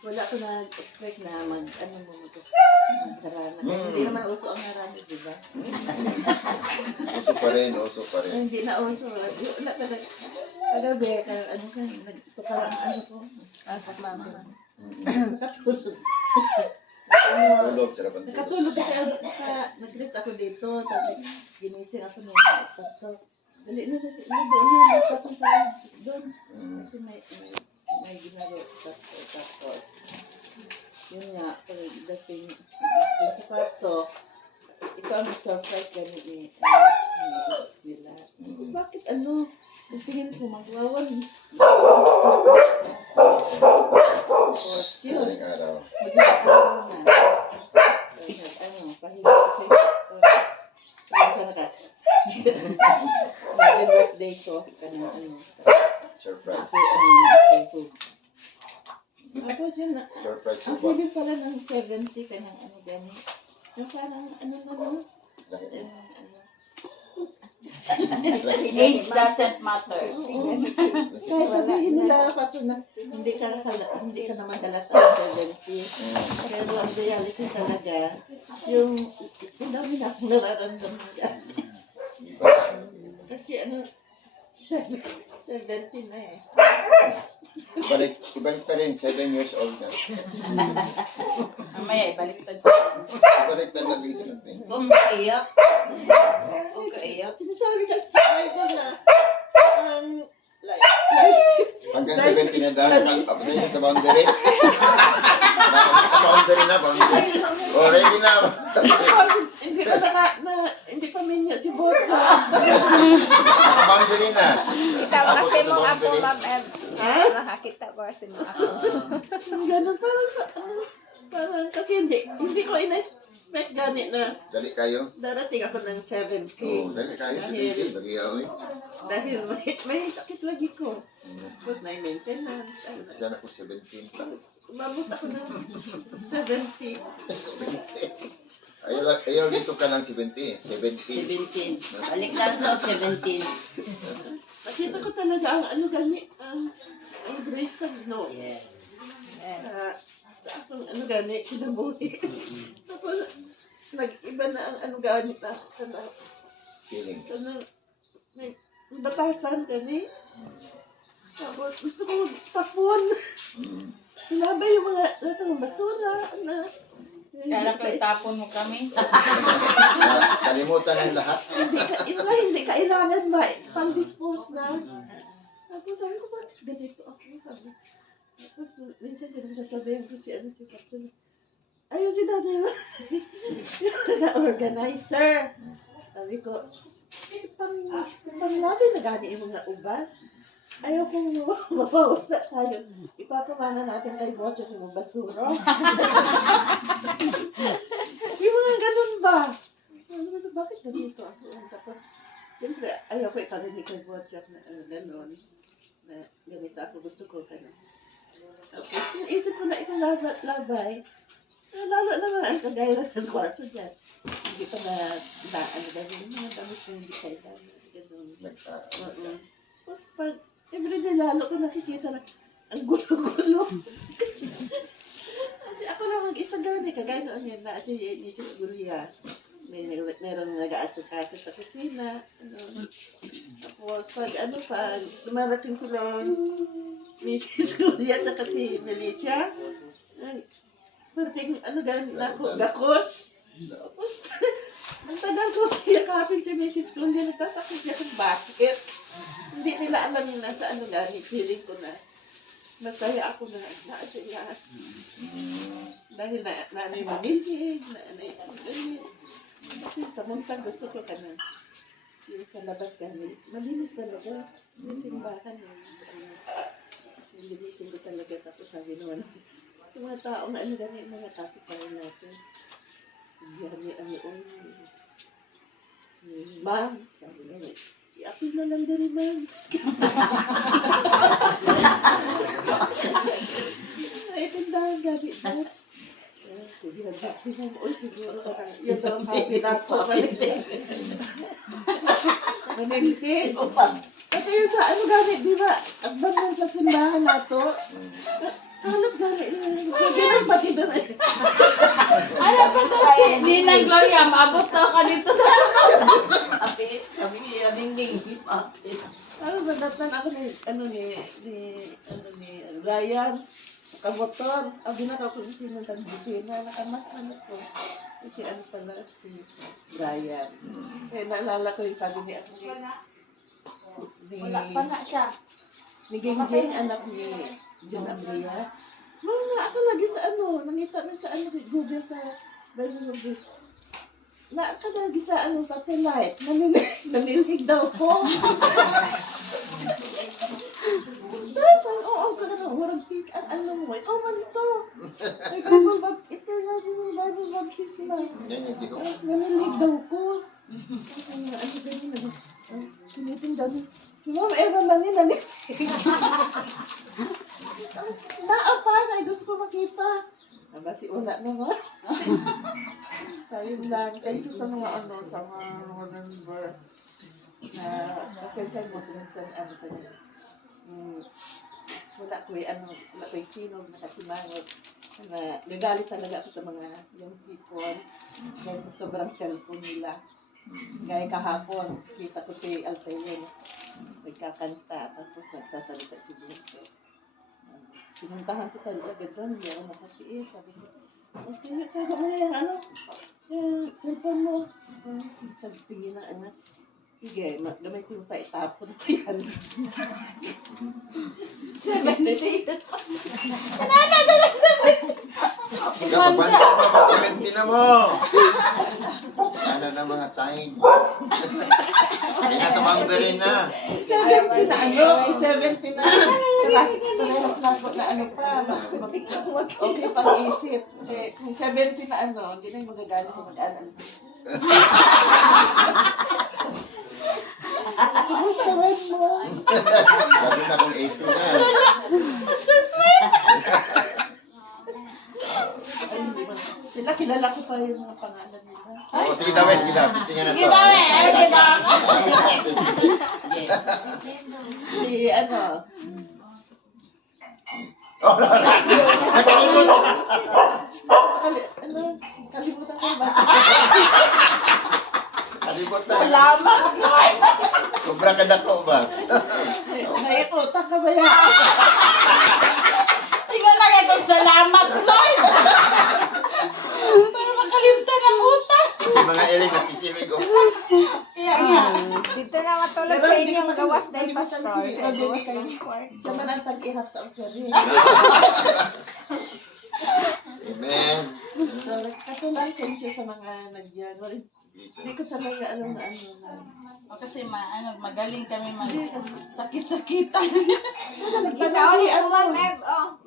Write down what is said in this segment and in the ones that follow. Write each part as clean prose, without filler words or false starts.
wala ko na-expect na magharana. Hindi naman uso ang harana, di ba? Uso pa rin, uso pa rin. Hindi na uso. Wala talaga. Kagabi, tukar ang ano ko. Asak mama. Nakatulog. Tulog, sarap ang tulog. Nakatulog kasi nag-rest ako dito. Tapos ginising ako nung pasok. Dali na doon na. Papunta doon. Kasi may ginagawa tapos. Yun nga, pagdating sa kwarto, ikaw ang surprise ganun nila. Bakit ano? Ang tingin ko magwawan. Tapos yun. Maling araw. Mag-iaraw na. Pahinga ko sa ka. Happy birthday ko. Surprise. Tapos yun na. Surprise Ang ba? pwede pala ng 70 kanyang gani. Yung parang Age doesn't matter. Kahit sabihin nila kaso na hindi ka naman halata ng 70. Pero ang reality talaga, yung dami na akong nararamdaman ka. Kasi 70 na eh. Ibalik pa rin, 7 years old na. Mamaya, ibaliktad. Ibalik na lang yung something. Huwag kaiyak. Huwag kaiyak. Sinasabi ka sa Bible na Hanggang 70 na dahil, pagpapunta niya sa boundary. Boundary na, boundary. O, ready na. hindi pa minyo si Botsa. Naka-boundary na. Kita mo kasi mo ako, Ma'am Ed. Ha? Nakakita ko kasi mo ako. Ganun, parang kasi hindi ko ina-expect gani na Dali kayo. darating ako ng 70. Oo, dali kayo. 70, lagi away. Dahil may sakit lagi ko. Tapos may maintenance. Sana ko 17 pa. Umabot ako ng 70. Ayaw dito ka lang 70. 17. Baliktad to, 17. Nakita ko talaga ang gani, ang grace of no. Yes. Sa akong gani, kinabuhi. Tapos, nag-iba na ang gani na Feeling. may batasan gani. Tapos, gusto ko tapon. Hinabay yung mga lahat ng basura na Kala ko itapon mo kami. Kalimutan ng lahat. hindi kailangan ba pang-dispose na. Tapos sabi ko, bakit ganito ako? Tapos minsan ganun sasabihin ko si Kapsun. Ayun si Nanay mo. Na-organizer. Sabi ko, pang-labi na gani yung mga uban. Ayaw kong mawawala tayo. Ipapamana natin kay Bocho yung basura. Yung mga ganun ba? Bakit ganito ako? Tapos, siyempre, ayaw ko ikarinig kay Bocho na ganun. Na ganito ako gusto ko. Tapos, naisip ko na itong labay. Lalo naman ang kagaya ng kwarto dyan. Hindi pa na mga damit na hindi kailangan. Ganun. Tapos, pag everyday lalo ko nakikita na ang gulo-gulo. Kasi ako lang mag-isa gani, kagaya noon yun na si Mrs. Gulia. Merong nag-aasikaso sa kusina. Tapos pag dumarating sila Mrs. Gulia at si Melissa. Parting gani na ako, gakos. Tapos ang tagal ko yakapin si Mrs. Gulia, nagtatakot siya kung bakit. Hindi nila alam yun nasa gani, feeling ko na masaya ako na nasa lahat. Dahil nanay manilig, nanay ganit. Kasi sa muntang gusto ko ka na yung sa labas gani, malinis talaga. Yung simbahan yung linisin ko talaga. Tapos sabi naman, yung mga taong gani, mga kapitay natin. Gani, ma'am, sabi naman, i-apil na lang din, ma'am. Ay, tindahan gabi na. Siguro parang yun daw ang happy na ako. Manilipin. Kasi yun sa gani, di ba? At bandan sa simbahan nato, Halos gari. Ganun pati doon ay. Ano ba daw si Ninang Gloria? Maabot daw ka dito sa sunod. Sabi niya, ding-ding. Ano ba datan ako ni Ryan. Kamotor. Ang ginagawa ko sino ng busina. Nakamas ano ko. Kasi ano pala si Ryan. Kaya naalala ko yung sabi ni Wala pa na siya. ni Genggeng, anak ni John Abria. Mama, ako lagi sa ano, nakita mo sa ano, Google sa Google. Na ka lagi sa ano, satellite. Nanilig daw ko. Saan? Oo, karang warang pick. Ano mo, ikaw man to. Ito na, Bible baptism na. Yan yung liko. Nanilig daw ko. Ano ganyan na. Tinitinda niya. Si Ma'am Eva man yun, nanilig. Naapa, ay gusto ko makita. Nabasi wala naman. Sayang lang. Thank you sa mga sa mga member. Pasensya mo kung saan ano ka na. Wala ko'y kinog, nakasimangot. Nagalit talaga ako sa mga young people. Dahil sobrang cellphone nila. Gaya kahapon, kita ko si Altair. Nagkakanta, tapos nagsasalita si Bento. Pinuntahan ko talaga doon, hindi ako nakatiis. Sabi ko, okay, taga mo na yung cellphone mo. Sabi, tingin ng anak. Sige, gamay ko yung paitapon ko yan. 70. Kapabanda mo ba? 70 na mo. Ano na mga sign. Hindi na sa boundary na. 70 na ano? 70 na. Parehas na ako na ano pa. Okay pang isip. Eh, kung 70 na ano, hindi na yung magagalit kung mag-anan. Kumusta rin mo? Lagi na kung 80 na. Ay, hindi mo. Sila, kilala ko pa yung mga pangalan nila. O, sige daw, sige daw. Bisingan na to. Si ano, Oh, nakalimot. kalimutan ko ba? Kalimot na. Salamat, Lord. Sobrang kadako ba? May utang ka ba yan? Tingnan lang itong salamat, Lord. Para makalimtan ang utang. Yung mga iling nakikinig. Oh. Kaya nga. Dito na matulog Pero sa hindi inyong ka gawas dahil makalimutan pastor. si Sa Odin gawas kayo. ng kwarto. Siya man ang tag-ihap sa operate. Amen. So, katulang thank you sa mga nandiyan. Hindi ko talaga alam na ano na. O kasi magaling kami sakit-sakitan. Isa ulit po, Ma'am Ev. Oh.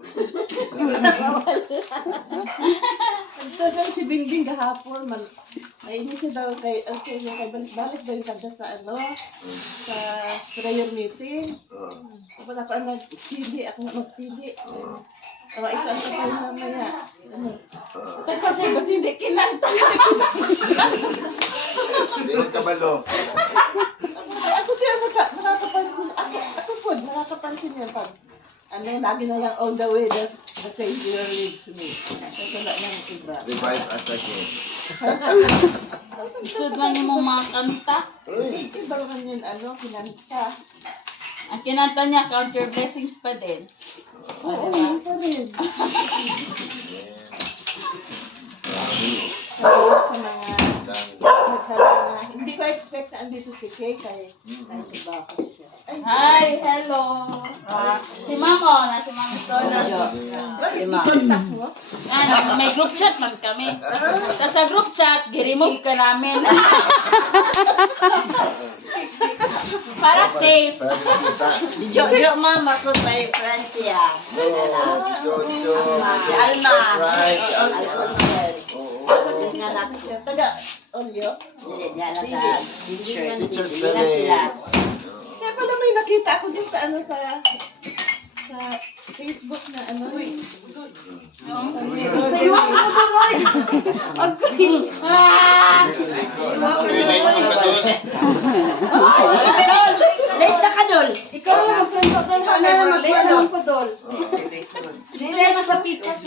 Nagtagal si Bingbing kahapon. Nainis siya daw kay balik-balik daw yung kanta sa sa prayer meeting. Tapos ako ang nagpili, ako nga magpili. Ikaw ang sabihin mamaya. Kasi ba't hindi kinanta? Hindi mo kabalo. Ako kaya nakakapansin. Ako po, nakakapansin yan pag lagi na lang all the way the Savior leads me. Kasi wala nang iba. Revive us again. Isod man yung mga kanta. Uy. Iba naman yun, kinanta. Ang kinanta niya, Count Your Blessings pa din. Oo, yun pa rin. Sa mga hindi ko expect na andito si Kay kay nagbabakas siya. Hi, hello. Si Mamo, si Mamo Stola. Bakit i-contact mo? May group chat man kami. Tapos sa group chat, gi-remove ka namin. Para safe. Para kita. Jojo, ma'am, ako may friends siya. Jojo. Si Alma. Right. Alfonsel. Oo. Taga Olyo? Hindi, diyan lang sa teachers. Teachers Hindi na sila. Kaya pala may nakita ako din sa sa Facebook na Late na ka, Dol. Ikaw lang, magsanto ka na magpanong ko, Dol. Hindi, sa pitas.